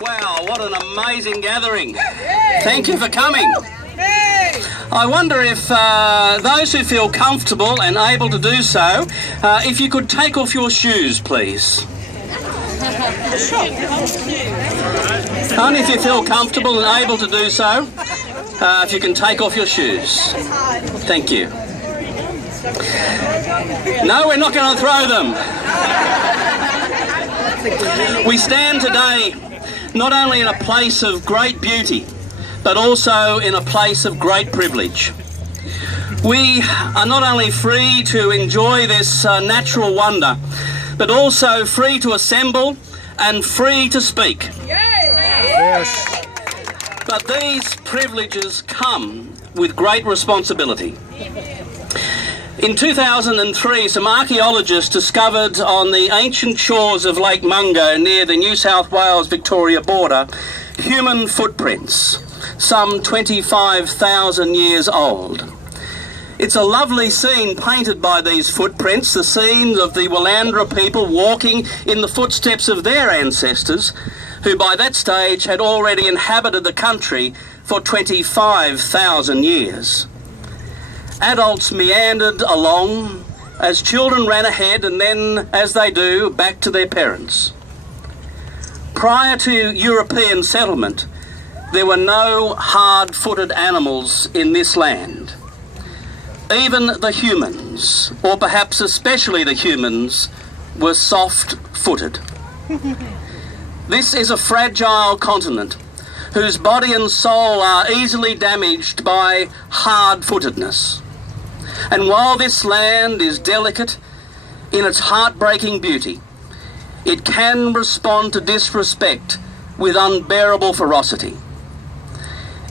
Wow, what an amazing gathering. Thank you for coming. I wonder if those who feel comfortable and able to do so, if you could take off your shoes, please. Only if you feel comfortable and able to do so, if you can take off your shoes. Thank you. No, we're not going to throw them. We stand today not only in a place of great beauty, but also in a place of great privilege. We are not only free to enjoy this natural wonder, but also free to assemble and free to speak. Yes. But these privileges come with great responsibility. In 2003, some archaeologists discovered on the ancient shores of Lake Mungo near the New South Wales-Victoria border human footprints, some 25,000 years old. It's a lovely scene painted by these footprints, the scene of the Willandra people walking in the footsteps of their ancestors, who by that stage had already inhabited the country for 25,000 years. Adults meandered along as children ran ahead and then, as they do, back to their parents. Prior to European settlement, there were no hard-footed animals in this land. Even the humans, or perhaps especially the humans, were soft-footed. This is a fragile continent whose body and soul are easily damaged by hard-footedness. And while this land is delicate in its heartbreaking beauty, it can respond to disrespect with unbearable ferocity.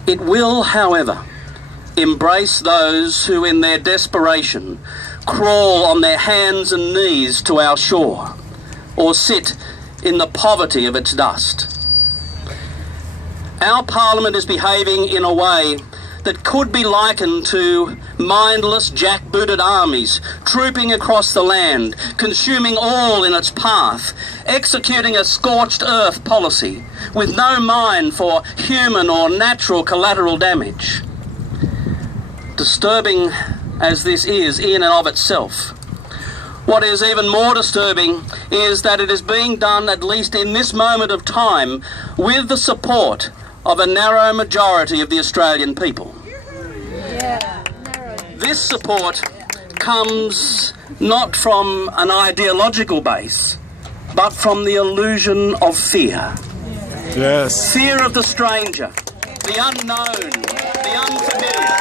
It will, however, embrace those who in their desperation crawl on their hands and knees to our shore or sit in the poverty of its dust. Our Parliament is behaving in a way that could be likened to mindless jackbooted armies trooping across the land, consuming all in its path, executing a scorched earth policy with no mind for human or natural collateral damage. Disturbing as this is in and of itself, what is even more disturbing is that it is being done, at least in this moment of time, with the support of a narrow majority of the Australian people. This support comes not from an ideological base, but from the illusion of fear. Yes. Fear of the stranger, the unknown, the unfamiliar.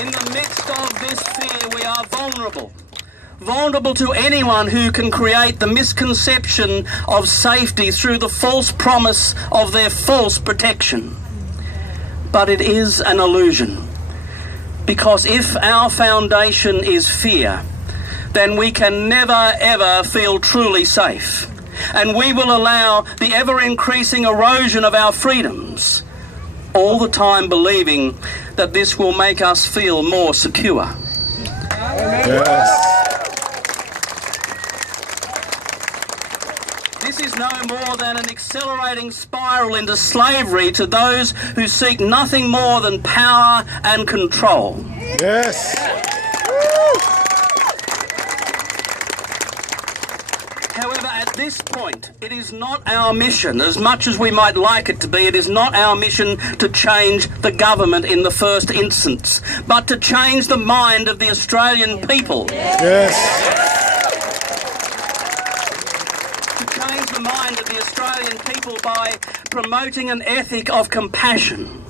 In the midst of this fear, we are vulnerable. Vulnerable to anyone who can create the misconception of safety through the false promise of their false protection. But it is an illusion, because if our foundation is fear, then we can never ever feel truly safe, and we will allow the ever-increasing erosion of our freedoms, all the time believing that this will make us feel more secure. Yes. This is no more than an accelerating spiral into slavery to those who seek nothing more than power and control. Yes. However, at this point, it is not our mission, as much as we might like it to be, it is not our mission to change the government in the first instance, but to change the mind of the Australian people. Yes. The mind of the Australian people by promoting an ethic of compassion.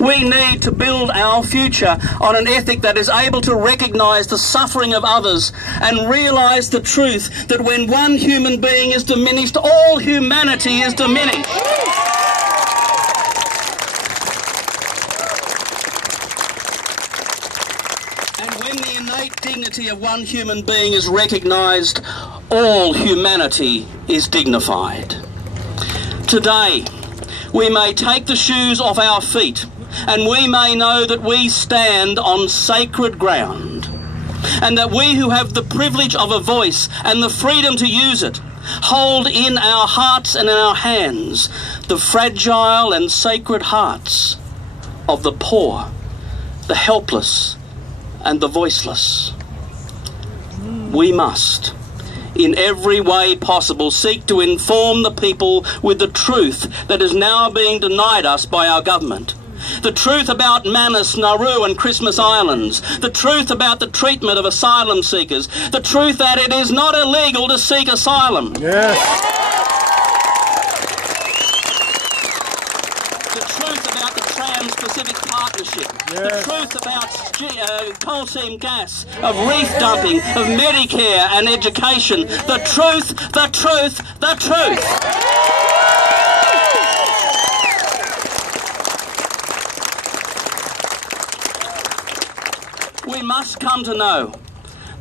We need to build our future on an ethic that is able to recognise the suffering of others and realise the truth that when one human being is diminished, all humanity is diminished. And when the innate dignity of one human being is recognised, all humanity is dignified. Today, we may take the shoes off our feet and we may know that we stand on sacred ground. and that we who have the privilege of a voice and the freedom to use it hold in our hearts and in our hands the fragile and sacred hearts of the poor, the helpless, and the voiceless. We must, in every way possible, seek to inform the people with the truth that is now being denied us by our government. The truth about Manus, Nauru and Christmas Islands. The truth about the treatment of asylum seekers. The truth that it is not illegal to seek asylum. Yes. The truth about the Trans-Pacific Partnership. Yes. The truth about coal seam gas, of reef dumping, of Medicare and education. The truth, the truth, the truth. We must come to know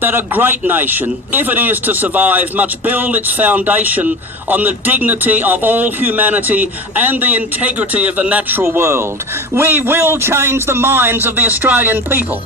that a great nation, if it is to survive, must build its foundation on the dignity of all humanity and the integrity of the natural world. We will change the minds of the Australian people.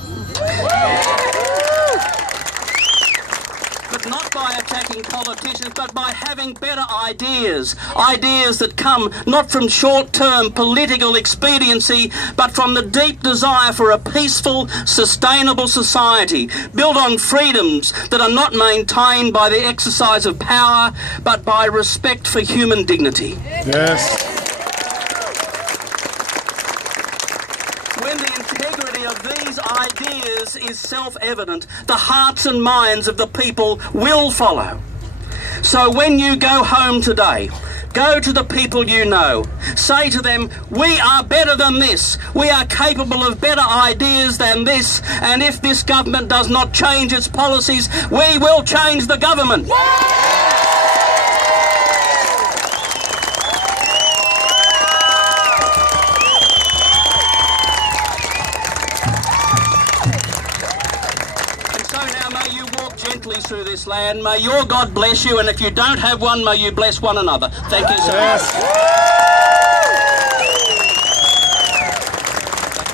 But not by attacking politicians, but by having better ideas. Ideas that come not from short-term political expediency, but from the deep desire for a peaceful, sustainable society, built on freedoms that are not maintained by the exercise of power, but by respect for human dignity. Yes. When the integrity of these ideas is self-evident, the hearts and minds of the people will follow. So when you go home today, go to the people you know. Say to them, we are better than this. We are capable of better ideas than this. And if this government does not change its policies, we will change the government. May you walk gently through this land. May your God bless you, and if you don't have one, may you bless one another. Thank you so much.